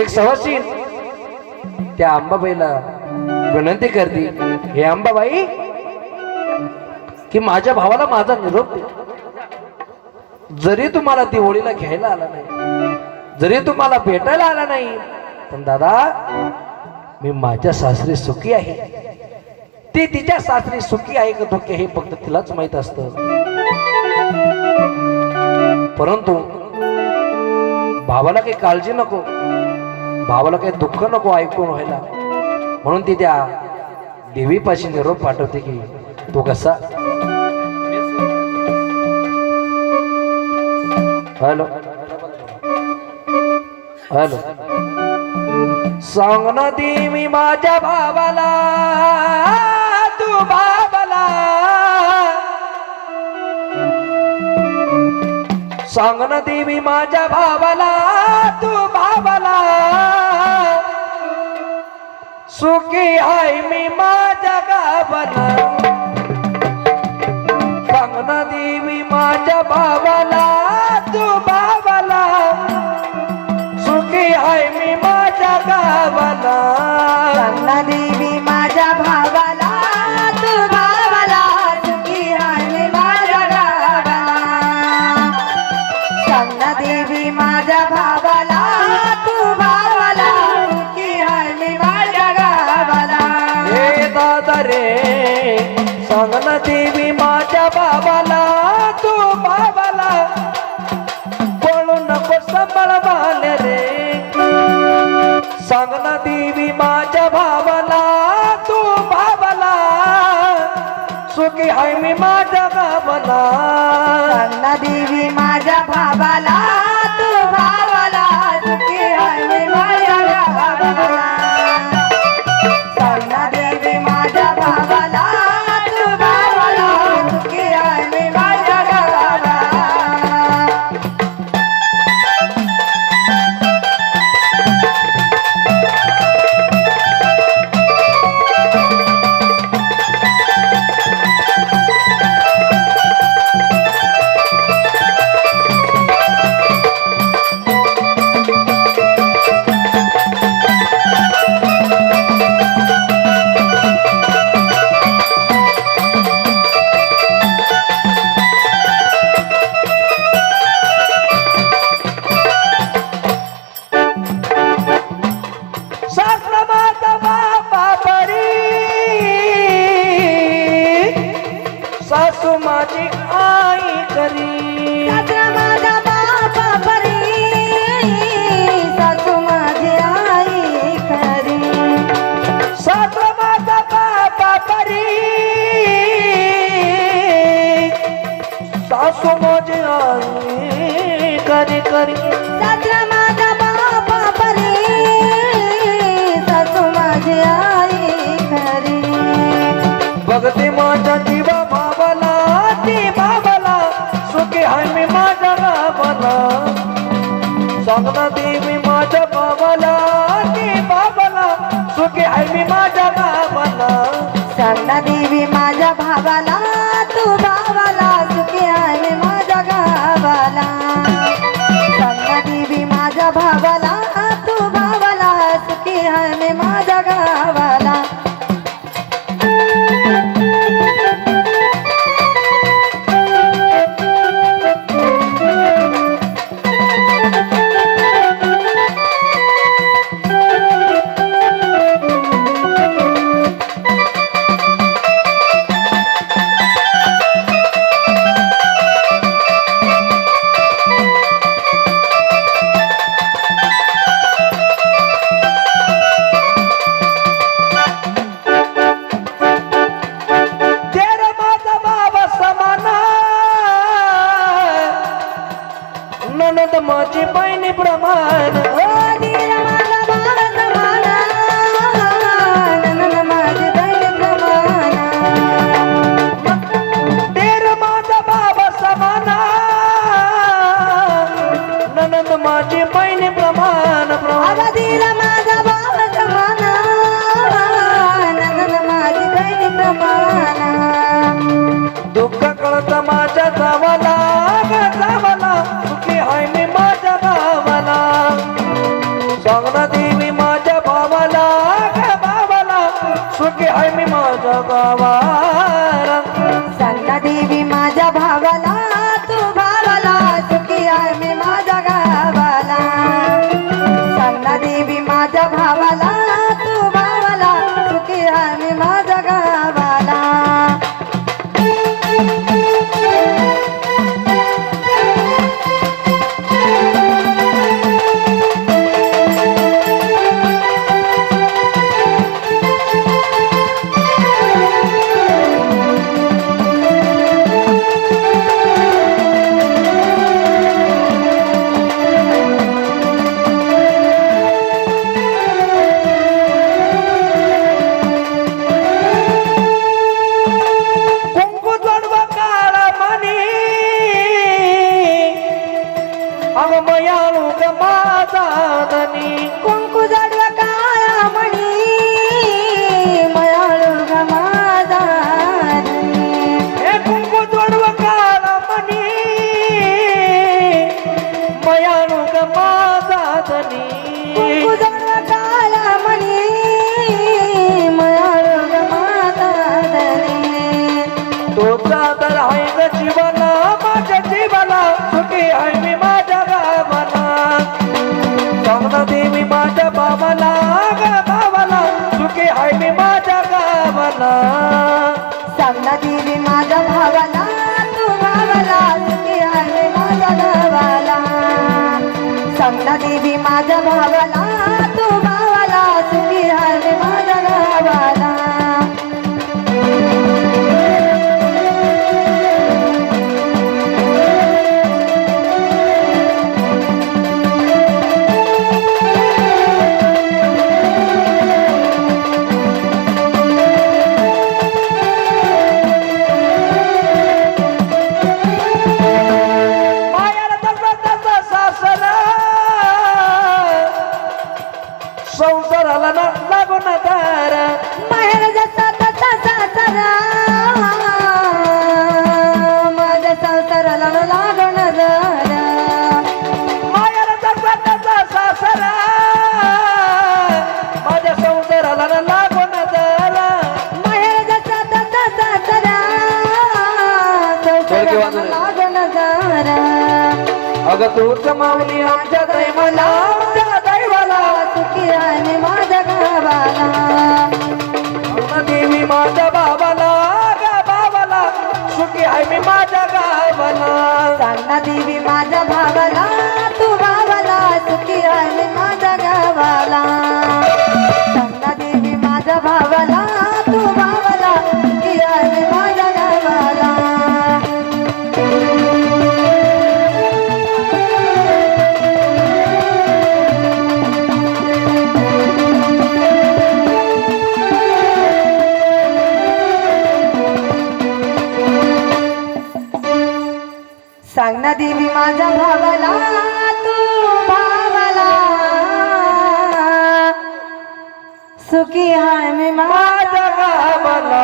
एक सवासी त्या अंबाबाईला विनंती करते हे अंबाबाई की माझ्या भावाला माझा निरोप दे. जरी तुम्हाला दिवाळीला घ्यायला आला नाही जरी तुम्हाला भेटायला आला नाही पण दादा मी माझ्या सासरी सुखी आहे. ती तिच्या सासरी सुखी आहे का दुःखी हे फक्त तिलाच माहीत असत. परंतु भावाला काही काळजी नको. भावाला काही दुःख नको ऐकून व्हायला. म्हणून ती त्या देवीपाशी निरोप पाठवते की तो कसा? हॅलो. हॅलो. सांग ना देवी माझ्या भावाला तू भावाला सांग ना देवी माझ्या भावाला तू सुखी आहे मी माझ्या गावाला. सांगना देवी माझ्या भावाला तू भावाला. सुखी आहे मी माझ्या गावाला. सांग देवी माझ्या बाबाला तू बाबाला बोलू नको सांभाळ माले रे. सांग ना देवी माझ्या भावाला तू बाबाला सुखी आहे मी माझ्या गावाला गंगा देवी माझ्या भावाला तू भावाला. सुखी आहे माझ्या बाबाला सांगना देवी माझ्या बाबाला ती बाबाला सुखी आहे मी माझ्या बाबाला बहीण दुःख कळत બયાળું કે માતા ની देवी माझ्या भावना तू संसाराला ना लागून दार. माहेर जसा तसा सासरा माझ्या संसाराला न तसा सासरा माझ्या संसाराला ना लागून दार. माहेर जसा तसा सासरा संसाराला न लागण जरा अगं तूच माऊली आमच्या बाबाला. देवी माझ्या बाबाला गा बाबाला. सुखी आहे मी माझ्या गावाला. सांगना देवी माझ्या सांग ना देवी माझ्या भावाला तू भावाला. सुखी हाय मी माझ्या माझ्या